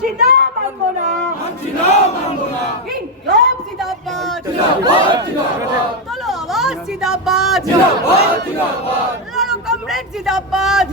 মানছি না, মানবো না, ইনকলাব জিন্দাবাদ, তোলো আওয়াজ জিন্দাবাদ, লড়ো কমরেড জিন্দাবাদ,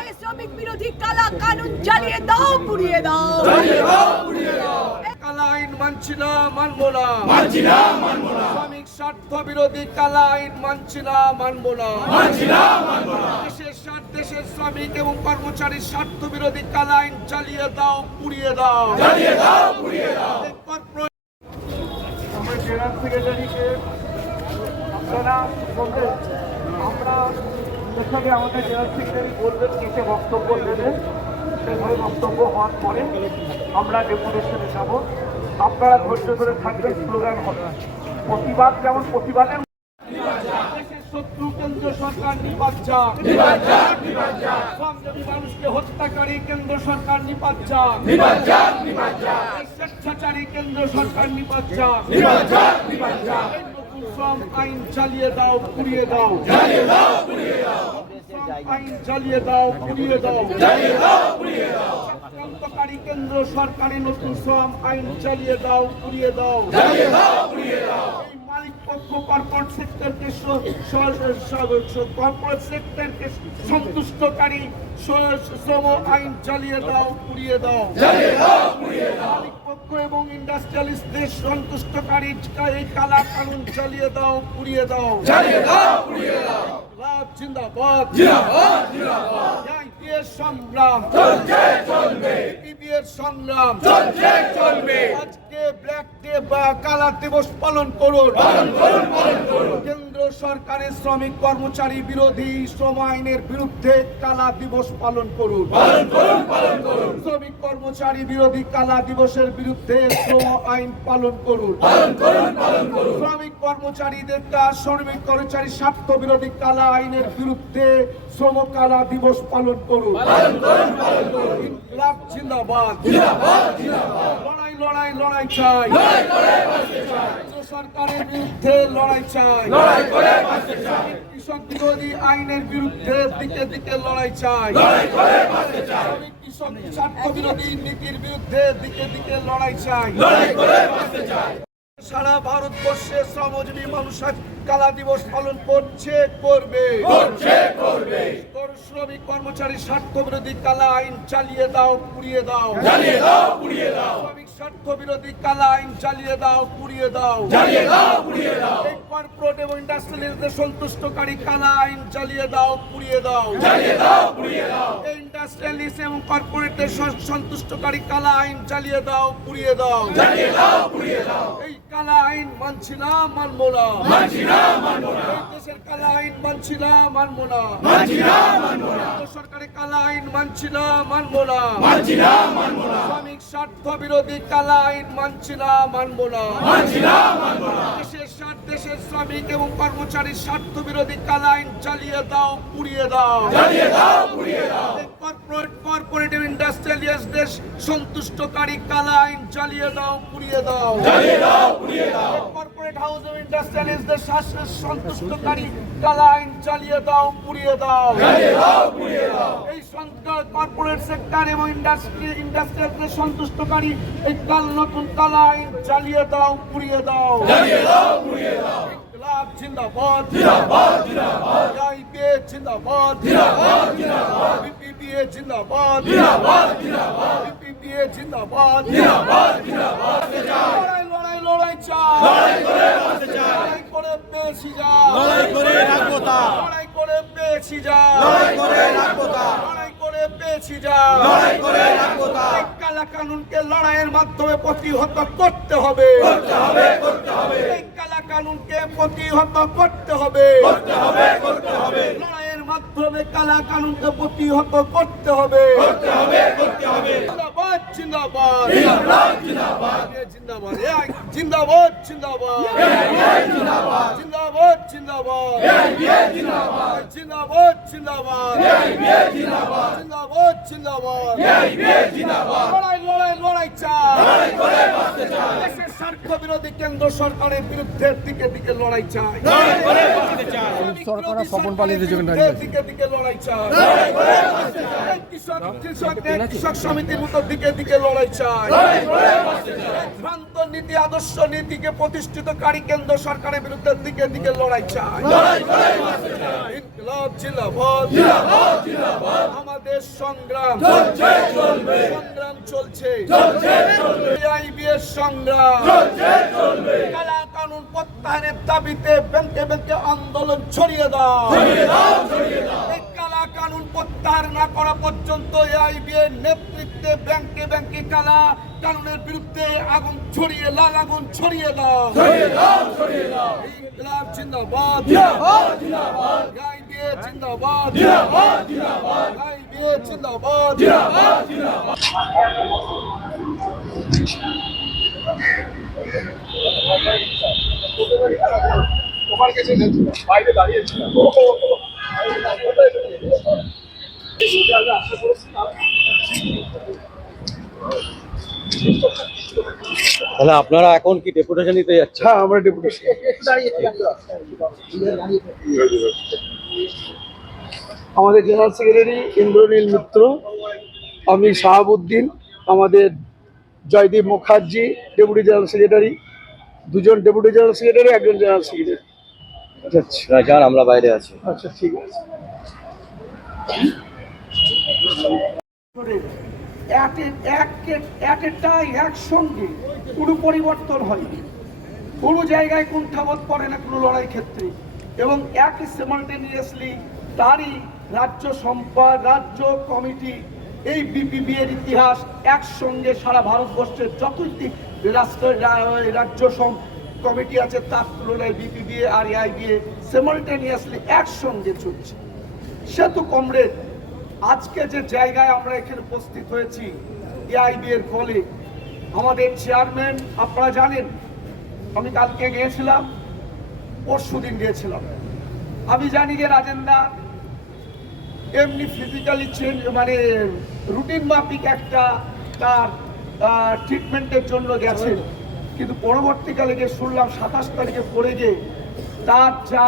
এই শ্রমিক বিরোধী কালা কানুন জ্বালিয়ে দাও, পুড়িয়ে দাও। কালা আইন মানছি না, মানবো না, শ্রমিক স্বার্থ বিরোধী কালা আইন মানছি না, মানবো না, দেশের স্বার্থ, দেশের শ্রমিক এবং কর্মচারীর স্বার্থ বিরোধী কালা আইন চালিয়ে দাও, পুড়িয়ে দাও। আমরা জেনারেল সেক্রেটারিকে আপনারা বলবেন, আমরা যেখানে আমাদের জেনারেল সেক্রেটারি বলবেন কিসে বক্তব্য দেবেন, সেভাবে বক্তব্য হওয়ার পরে আমরা ডেপুটেশনে যাব। আপনারা ধৈর্য ধরে থাকবেন, স্লোগান হবে। প্রতিবাদ যেমন প্রতিবাদের দেশের শত্রু কেন্দ্র সরকার নিপাত যাক, শ্রমজীবী মানুষকে হত্যাকারী কেন্দ্র সরকার নিপাত যাক, স্বেচ্ছাচারী কেন্দ্র সরকার নিপাত যাক, নতুন শ্রম আইন চালিয়ে দাও, পুড়িয়ে দাও, আইন চালিয়ে দাও, পুড়িয়ে দাও, চক্রান্তকারী কেন্দ্র সরকারি নতুন শ্রম আইন চালিয়ে দাও, পুড়িয়ে দাও। এই মালিক পক্ষ কর্পোরেট সেক্টরকে কর্পোরেট সেক্টরকে সন্তুষ্টকারী শ্রম আইন চালিয়ে দাও, পুড়িয়ে দাও। মালিক পক্ষ এবং ইন্ডাস্ট্রিয়ালিস্টদের সন্তুষ্টকারী এই কালা কানুন চালিয়ে দাও, পুড়িয়ে দাও। জিন্দাবাদ, সংগ্রাম সংগ্রাম আজকে ব্ল্যাক ডে বা কালা দিবস পালন করুন। কেন্দ্র সরকারের শ্রমিক কর্মচারী বিরোধী শ্রম আইনের বিরুদ্ধে কালা দিবস পালন করুন। শ্রমিক কর্মচারী বিরোধী কালা দিবসের বিরুদ্ধে শ্রম আইন পালন করুন। শ্রমিক কর্মচারীদের শ্রমিক কর্মচারী স্বার্থ বিরোধী কালা আইনের বিরুদ্ধে শ্রম কালা দিবস পালন করুন। ইনকলাব জিন্দাবাদ, লড়াই লড়াই লড়াই চাই, সরকারের বিরুদ্ধে লড়াই চাই, কৃষক বিরোধী আইনের বিরুদ্ধে দিকে দিকে লড়াই চাই, কৃষক স্বার্থ বিরোধী নীতির বিরুদ্ধে দিকে দিকে লড়াই চাই। সারা ভারতবর্ষে শ্রমজীবী মানুষ কালা দিবস পালন করছে, করবে। শ্রমিক কর্মচারী স্বার্থ বিরোধী কালা আইন চালিয়ে দাও, পুড়িয়ে দাও। শ্রমিক স্বার্থ বিরোধী কালা আইন চালিয়ে দাও, পুড়িয়ে দাও। এই কর্পোরেট এবং ইন্ডাস্ট্রিয়ালিস্টদের সন্তুষ্টকারী কালা আইন চালিয়ে দাও, পুড়িয়ে দাও। এই ইন্ডাস্ট্রিয়ালিস্ট এবং কর্পোরেটদের সন্তুষ্টকারী কালা আইন চালিয়ে দাও, পুড়িয়ে দাও। এই কালা আইন মানছি না, মানবো না, দেশের কালা আইন মানছি না, মানবো না, সরকারের কালা আইন মানছি না, মানবো না, শ্রমিক স্বার্থ বিরোধী কালা আইন মানছি না, মানবো না, দেশের স্বার্থ, দেশের শ্রমিক এবং কর্মচারীর স্বার্থ বিরোধী কালা আইন চালিয়ে দাও, পুড়িয়ে দাও। কর্পোরেট এবং ইন্ডাস্ট্রিয়ালিস্টদের সন্তুষ্টকারী কালা আইন চালিয়ে দাও, পুড়িয়ে দাও। কর্পোরেট হাউস এবং ইন্ডাস্ট্রিয়ালিস্টদের সন্তুষ্টকারী কালা আইন চালিয়ে দাও, পুড়িয়ে দাও। এই কর্পোরেট সেক্টর এবং ইন্ডাস্ট্রিয়ালদের সন্তুষ্টকারী এই নতুন কালা আইন চালিয়ে দাও, পুড়িয়ে দাও। ইনকলাব জিন্দাবাদ, আইপিএ জিন্দাবাদ, বিপিপিএ জিন্দাবাদ, বিপিপিএ জিন্দাবাদ। লড়াই লড়াই চাই, লড়াই করে পেয়েছি যা, লড়াই করে পেয়েছি যা, লড়াই করে পেয়েছি যা। কালা কানুনকে লড়াইয়ের মাধ্যমে প্রতিহত করতে হবে, কালা কানুনকে প্রতিহত করতে হবে, লড়াইয়ের মাধ্যমে কালা কানুনকে প্রতিহত করতে হবে। জিন্দাবাদ, জিন্দাবাদ, জিন্দাবাদ, জিন্দাবাদ, জিন্দাবাদ, জিন্দাবাদ, জিন্দাবাদ। জিন্দাবাদ জিন্দাবাদ জিন্দাবাদ জিন্দাবাদ জিন্দাবাদ লড়াই লড়াই লড়াই চাই দেশের স্বার্থ বিরোধী কেন্দ্র সরকারের বিরুদ্ধে দিকে দিকে লড়াই চাই সরকার স্বপন পালিয়ে দিকে দিকে লড়াই চাই কৃষক সমিতির মতো দিকে দিকে লড়াই চাই ভ্রান্ত নীতি আদর্শ নীতিকে প্রতিষ্ঠিতকারী কেন্দ্র সরকারের বিরুদ্ধে দিকে দিকে লড়াই চাই ইনকিলাব জিন্দাবাদ আমাদের সংগ্রাম সংগ্রাম চলছে আইবিএর সংগ্রাম কালা কানুন প্রত্যাহারের দাবিতে ব্যাংকে ব্যাংকে আন্দোলন ছড়িয়ে দাও এই কালা কানুন প্রত্যাহার না করা পর্যন্ত আইবিএর নেতৃত্বে ব্যাংকে ব্যাংকে কালা কানুনের বিরুদ্ধে আগুন ছড়িয়ে লাল আগুন ছড়িয়ে দাও ইনকিলাব জিন্দাবাদ আইবিএ জিন্দাবাদ আইবিএ জিন্দাবাদ তোমার কাছে বাইরে দাঁড়িয়েছিলাম তাহলে আপনারা এখন কি ডেপুটেশন নিতে যাচ্ছেন? হ্যাঁ আমরা ডেপুটেশন আমাদের জেনারেল সেক্রেটারি ইন্দ্রনীল মিত্র, আমি শাহাবুদ্দিন, আমাদের Joydeep Mukherjee deputy general secretary, দুজন ডেপুটি জেনারেল সেক্রেটারি, একজন জেনারেল সেক্রেটারি। আচ্ছা যান, আমরা বাইরে আছি। আচ্ছা ঠিক আছে। একসঙ্গে কোনো পরিবর্তন হয়নি, কোনো জায়গায় কুণ্ঠাবোধ করে না কোনো লড়াই ক্ষেত্রে, এবং একই সিমালটেনিয়াসলি তারই রাজ্য সম্পাদ রাজ্য কমিটি এই বিপিবি এর ইতিহাস একসঙ্গে সারা ভারতবর্ষের যতই রাজ্য কমিটি আছে তার তুলনায় বিপিবিএ আর এআইবিএ সিমালটেনিয়াসলি একসঙ্গে চলছে। সেতু কমরেড, আজকে যে জায়গায় আমরা এখানে উপস্থিত হয়েছি এআইবি এর ফলে, আমাদের চেয়ারম্যান আপনারা জানেন, আমি কালকে গিয়েছিলাম, পরশুদিন গিয়েছিলাম, আমি জানি যে রাজেন্দা এমনি ফিজিক্যালি চেঞ্জ মানে রুটিন মাফিক একটা তার ট্রিটমেন্টের জন্য গেছেন, কিন্তু পরবর্তীকালে গিয়ে শুনলাম 27 তারিখে পড়ে গিয়ে তার যা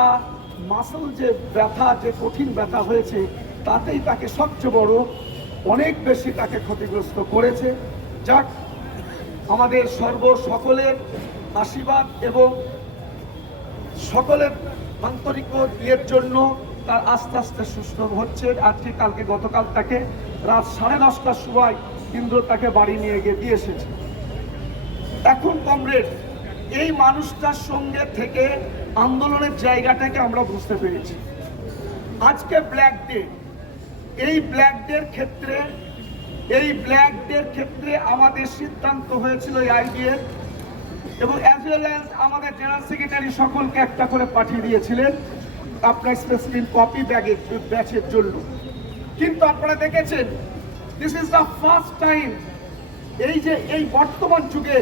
মাসল যে ব্যথা, যে কঠিন ব্যথা হয়েছে, তাতেই তাকে সবচেয়ে বড় অনেক বেশি তাকে ক্ষতিগ্রস্ত করেছে। যাক, আমাদের সকলের আশীর্বাদ এবং সকলের আন্তরিক ইয়ের জন্য তার আস্তে আস্তে সুস্থ হচ্ছে। আজকে কালকে গতকাল তাকে রাত 10:30টার সময় ইন্দ্র তাকে বাড়ি নিয়ে গিয়ে দিয়ে এসেছে। এখন কমরেড, এই মানুষটার সঙ্গে থেকে আন্দোলনের জায়গাটাকে আমরা বুঝতে পেরেছি। আজকে ব্ল্যাক ডে, এই ব্ল্যাক ডের ক্ষেত্রে আমাদের সিদ্ধান্ত হয়েছিল আইবিএর, এবং অ্যাজ ওয়েল অ্যাজ আমাদের জেনারেল সেক্রেটারি সকলকে একটা করে পাঠিয়ে দিয়েছিলেন আপনার স্পেসিফিক কপি ব্যাচের জন্য। কিন্তু আপনারা দেখেছেন, this is the first time এই যে এই বর্তমান যুগে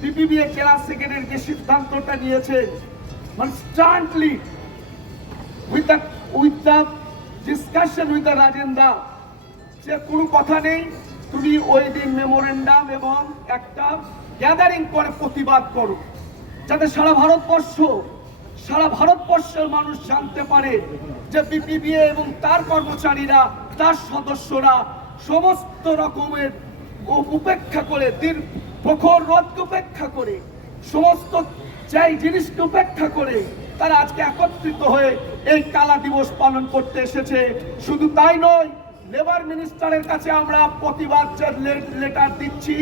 বিপিবি এর জেনারেল সেক্রেটারি যে সিদ্ধান্তটা নিয়েছে, মানে স্ট্যান্ডলি with the discussion with the Rajenda, যে কোনো কথা নেই, তুমি ওই দিন মেমোরেন্ডাম এবং একটা গ্যাদারিং করে প্রতিবাদ করো, যাতে সারা ভারতবর্ষের মানুষ জানতে পারে যে বিপিবিএ এবং তার কর্মচারীরা, তার সদস্যরা সমস্ত রকমের উপেক্ষা করে, প্রখর রোদকে উপেক্ষা করে, সমস্ত চাই জিনিসকে উপেক্ষা করে তারা আজকে একত্রিত হয়ে এই কালা দিবস পালন করতে এসেছে। শুধু তাই নয়, লেবার মিনিস্টারের কাছে আমরা প্রতিবাদ লেটার দিচ্ছি,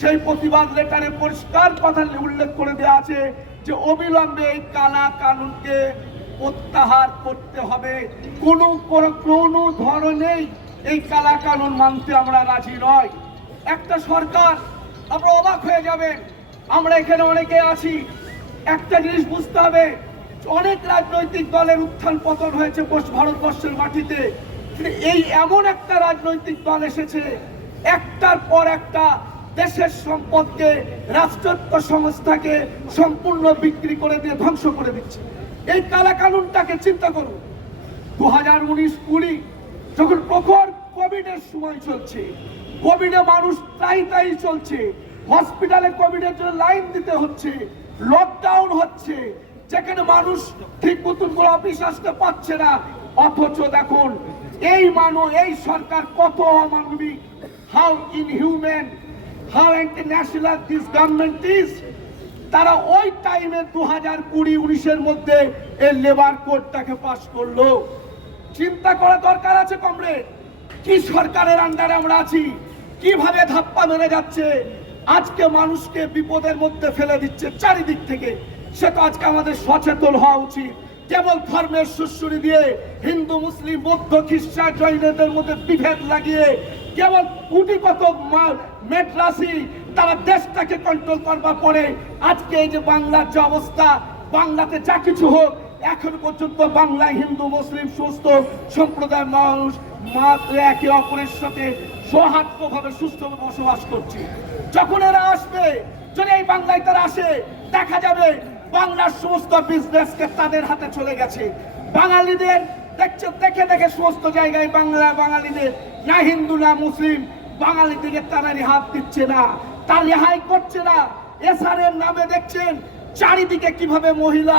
সেই প্রতিবাদ লেটারে পরিষ্কার কথা উল্লেখ করে দেওয়া আছে যে অবিলম্বে এই কালা কানুনকে প্রত্যাহার করতে হবে। কোনো ধরনেই এই কালা কানুন মানতে আমরা রাজি নয়। একটা সরকার, আপনারা অবাক হয়ে যাবেন, আমরা এখানে অনেকে আছি, একটা জিনিস বুঝতে হবে, অনেক রাজনৈতিক দলের উত্থান পতন হয়েছে ভারতবর্ষের মাটিতে, কিন্তু এই এমন একটা রাজনৈতিক দল এসেছে একটার পর একটা দেশের সম্পদকে রাষ্ট্রায়ত্ত সংস্থাকে সম্পূর্ণ বিক্রি করে দিয়ে ধ্বংস করে দিচ্ছে। এই কালা কানুনটাকে চিন্তা করুন। 2019-20 যখন প্রখর কোভিডের সময় চলছে, কোভিডে মানুষ তাই চলছে, হসপিটালে কোভিডের জন্য লাইন দিতে হচ্ছে, লকডাউন হচ্ছে, যেখানে মানুষ ঠিক মতন করে অফিস আসতে পারছে না, অথচ দেখুন এই সরকার কত অমানবিক, how inhuman, how international this government is. তারা ওই টাইমে 2020-19-এর মধ্যে এই লেবার কোডটাকে পাস করলো। চিন্তা করা দরকার আছে কমরেড, কি সরকারের আন্ডারে আমরা আছি, কিভাবে ধাপ্পা মেরে যাচ্ছে, আজকে মানুষকে বিপদের মধ্যে ফেলে দিচ্ছে চারিদিক থেকে। সে তো আজকে আমাদের সচেতন হওয়া উচিত। কেবল ধর্মের সুশ্রুতি দিয়ে হিন্দু মুসলিম বৌদ্ধ খ্রিস্টান জৈনদের মধ্যে বিভেদ লাগিয়ে কেবল কোটি কত মেডরাসি তারা দেশটাকে কন্ট্রোল করবার পরে আজকে এই যে বাংলার যে অবস্থা, বাংলাতে যা কিছু হোক, এখন পর্যন্ত বাংলায় হিন্দু মুসলিম সমস্ত সম্প্রদায়ের মানুষ মাত্র একে অপরের সাথে সৌহার্দ্যভাবে সুস্থভাবে বসবাস করছে। যখন এরা আসবে, যদি এই বাংলায় তারা আসে, দেখা যাবে বাংলার সমস্ত বিজনেসকে তাদের হাতে চলে গেছে। বাঙালিদের দেখে সমস্ত জায়গায় বাঙালিদের না হিন্দু না মুসলিম, বাঙালি দিকে তারা হাত দিচ্ছে না, তার রেহাই করছে না। এসআরের নামে দেখছেন চারিদিকে কিভাবে মহিলা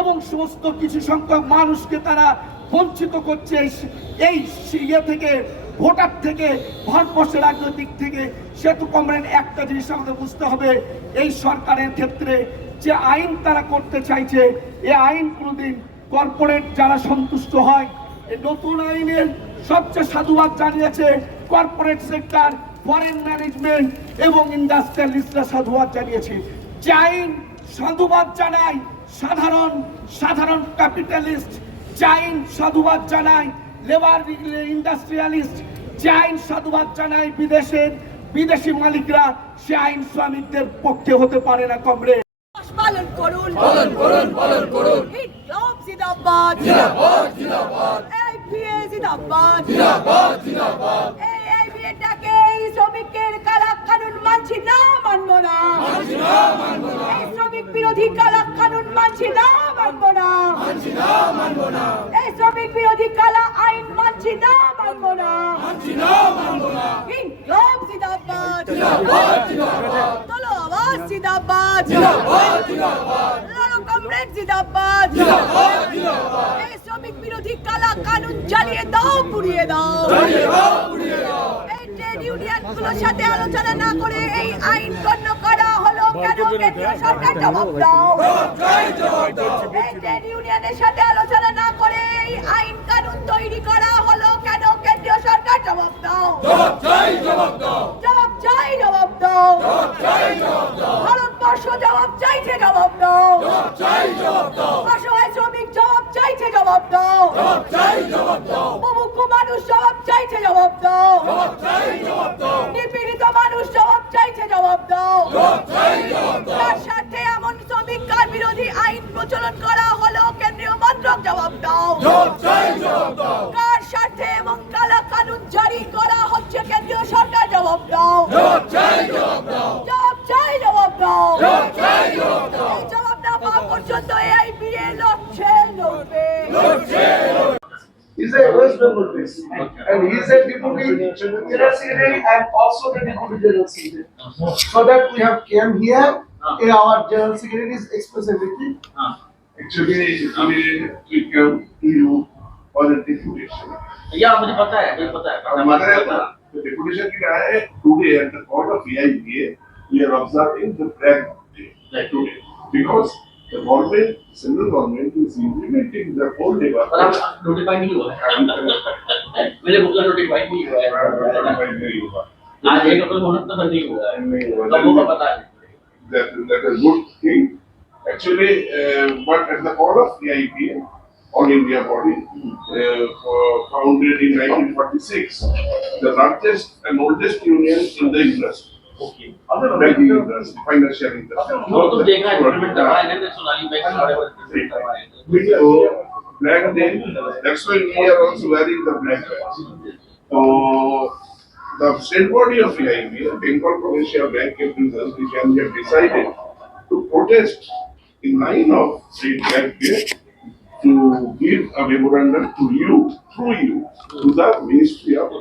এবং সমস্ত কিছু সংখ্যক মানুষকে তারা বঞ্চিত করছে এই ইয়ে থেকে, ভোটার থেকে, ভারতবর্ষের রাজনৈতিক থেকে। সেতু কমরেড একটা জিনিস আমাদের বুঝতে হবে, এই সরকারের ক্ষেত্রে যে আইন তারা করতে চাইছে, এই আইন কোনোদিন কর্পোরেট যারা সন্তুষ্ট হয়। এই নতুন আইনের সবচেয়ে সাধুবাদ জানিয়েছে কর্পোরেট সেক্টর, ফরেন ম্যানেজমেন্ট এবং ইন্ডাস্ট্রিয়ালিস্টরা সাধুবাদ জানিয়েছে। যে আইন সাধুবাদ জানায় সাধারণ ক্যাপিটালিস্ট, যে আইন সাধুবাদ জানায় লেবার ইন্ডাস্ট্রিয়ালিস্ট, যে আইন সাধুবাদ জানায় বিদেশি মালিকরা, সে আইন শ্রমিকদের পক্ষে হতে পারে না কমরেড। পালন করুন। ইনকলাব জিন্দাবাদ। AIPA জিন্দাবাদ। AIPA-টাকে এই শ্রমিকের কালা কানুন মানছি না, মানবো না। এই শ্রমিক বিরোধী কালা কানুন মানছি না, মানবো না। এই শ্রমিক বিরোধী কালা আইন মানছি না, মানবো না। ইনকলাব জিন্দাবাদ। তোলো আওয়াজ জিন্দাবাদ। লড়ো কমরেড জিন্দাবাদ। এই শ্রমিক বিরোধী কালা কানুন জ্বালিয়ে দাও, পুড়িয়ে দাও। এই ট্রেড ইউনিয়নগুলোর সাথে আলোচনা না করে এই আইন গণ্য করা হলো কেন? কেন্দ্রীয় সরকার জবাব দাও। এই ট্রেড ইউনিয়নের সাথে আলোচনা না করে এই আইন কানুন তৈরি করা হলো কেন? কেন্দ্রীয় সরকার জবাব দাও। জবাব দাও। ভারতবর্ষ জবাব চাইছে, জবাব দাও। অসহায় শ্রমিক জবাব চাইছে, জবাব দাও। মুমুক্ষু মানুষ জবাব চাইছে, জবাব দাও। নিপীড়িত মানুষ জবাব চাইছে, জবাব দাও। তার সাথে এমন শ্রমিক কার বিরোধী আইন প্রচলন করা হলো কেন্দ্রীয় মন্ত্রক, জবাব দাও। কার স্বার্থে এবং কালা কানুন জারি করা হচ্ছে কেন্দ্রীয় সরকার, জবাব দাও। জবাব চাই, জবাব দাও। এই জবাব না পাওয়া পর্যন্ত AIPA লড়বে। He's a West Bengal base, and he's a deputy general secretary and also the deputy general secretary. So that we have came here, our general secretary is express everything. Actually, we come to you for the deputation. Yeah, मुझे पता है The deputation की आया है today at the court of AIPA. We are observing the flag day today because the government, central government, is implementing the whole labor. पर आप notify नहीं हुआ है मैंने बोला नोटिफाई नहीं हुआ है आज एक अप्रैल होना तो नहीं हुआ है लोगों को पता है That is a good thing. Actually, but at the call of AIPA, All India body, founded in 1946, the largest and oldest union in the industry. Banking industry, financial industry. वो तो देखा है गवर्नमेंट दबाए नहीं सोनाली बैंक दबाए So, black day, that's why we are also wearing the black badge. So, the state body of AIB, Bengal Provincial Bank Employees, which have decided to protest in line of the Black Day to give a memorandum to you, through you, to the Ministry of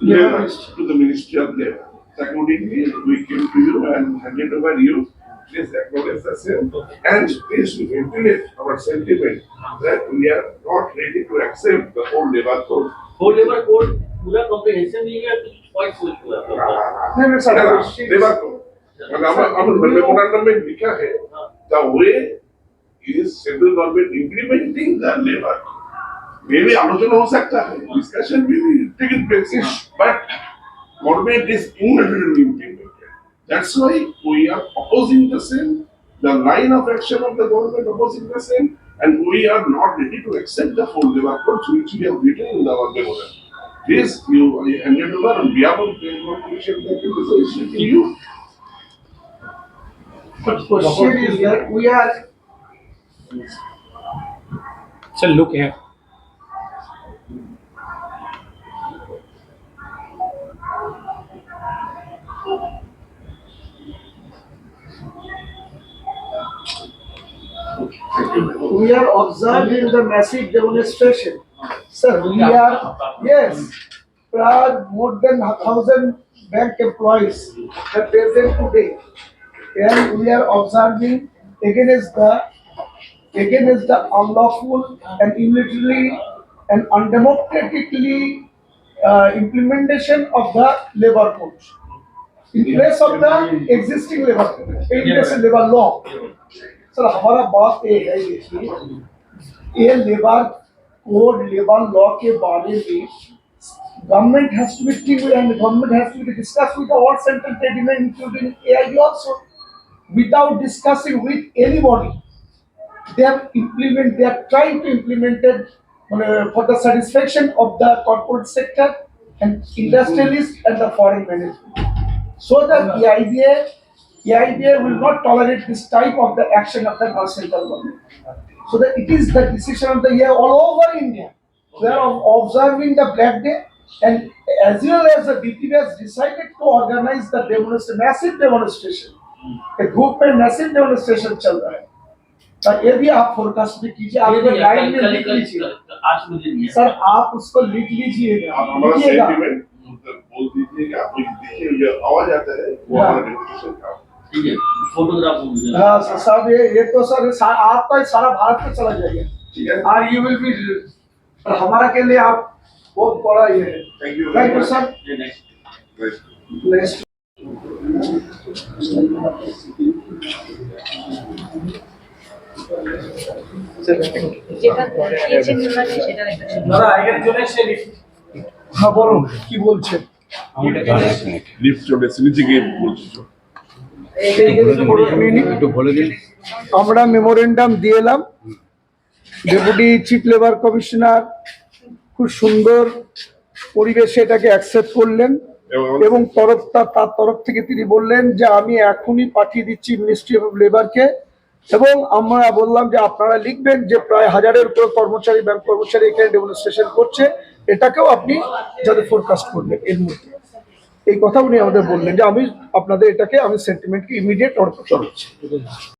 Labor, to the Ministry of Labor. Accordingly, we came to you and handed over you. Please acknowledge the same and please ventilate our sentiment that we are not ready to accept the whole labor code. वो labour code पूरा comprehensive नहीं है, कुछ point सोच हुआ नहीं नहीं sir labor code. And our memorandum में लिखा है, the way is central government implementing the labor code. Maybe आलोचना हो सकता है, discussion will be taking place, but government is unilaterally implemented. That's why we are opposing the same, the line of action of the government opposing the same, and we are not ready to accept the full labor code which we have written in our memorandum. This you handed over on behalf of the Commission that it is issued to you. but question is that we are Sir, look here. we are observing the massive demonstration. Sir, we are, yes, more than 1,000 bank employees are present today. And we are observing against the unlawful and unilaterally and undemocratically implementation of the labor code. In place of the existing labor code, in place of labor law. Sir हमारा बात ये है देखिए ये labour code labour law के बारे में government has to be think and government has to be discuss with all central trade union including AIB also without discussing with anybody they are trying to implement it for the satisfaction of the corporate sector and industrialists and the foreign management so that AIBA will not tolerate this type of the action of the central government. So that it is the decision of the year all over India. We are observing the Black Day, and as well as the DPB has decided to organize the massive demonstration. A group में massive demonstration चल रहा है. Sir ये भी आप forecast भी कीजिए, आप लाइन में लिख लीजिए. आज मुझे नहीं है सर आप उसको लिख लीजिएगा. हमारा सेंटीमेंट बोल दीजिएगा, आप देखिए ये आवाज आता है वो हमारा डेमोक्रेसी का. ठीक है, फोटोग्राफ हो गया. हाँ सर साहब ये तो सर आपका सारा भारत में चला जाएगा. ठीक है. और यू विल बी हमारा के लिए आप बहुत बड़ा ये है. Thank you sir. नेक्स्ट যেটা দিয়েছেন ওনাকে সেটার একটা ছিল। দাদা এখানে চলে এসে হ্যাঁ বলুন কি বলছেন. লিফট চলে এসে নিচে গিয়ে বলছো. একটু বলে দিন। আমরা মেমোরেন্ডাম দিয়ে এলাম. ডেপুটি চিফ লেবার কমিশনার খুব সুন্দর পরিবেশে এটাকে অ্যাকসেপ্ট করলেন এবং তার তরফ থেকে তিনি বললেন যে আমি এখনই পাঠিয়ে দিচ্ছি মিনিস্ট্রি অফ লেবারকে এবং আমরা বললাম যে আপনারা লিখবেন যে প্রায় 1000-এর উপর কর্মচারী ব্যাংক কর্মচারী এখানে ডেমনস্ট্রেশন করছে, এটাকেও আপনি যাতে ফোরকাস্ট করবেন এর মধ্যে। এই কথা উনি আমাদের বললেন যে আমি আপনাদের এটাকে আমি সেন্টিমেন্টকে ইমিডিয়েট অর্থ করছি।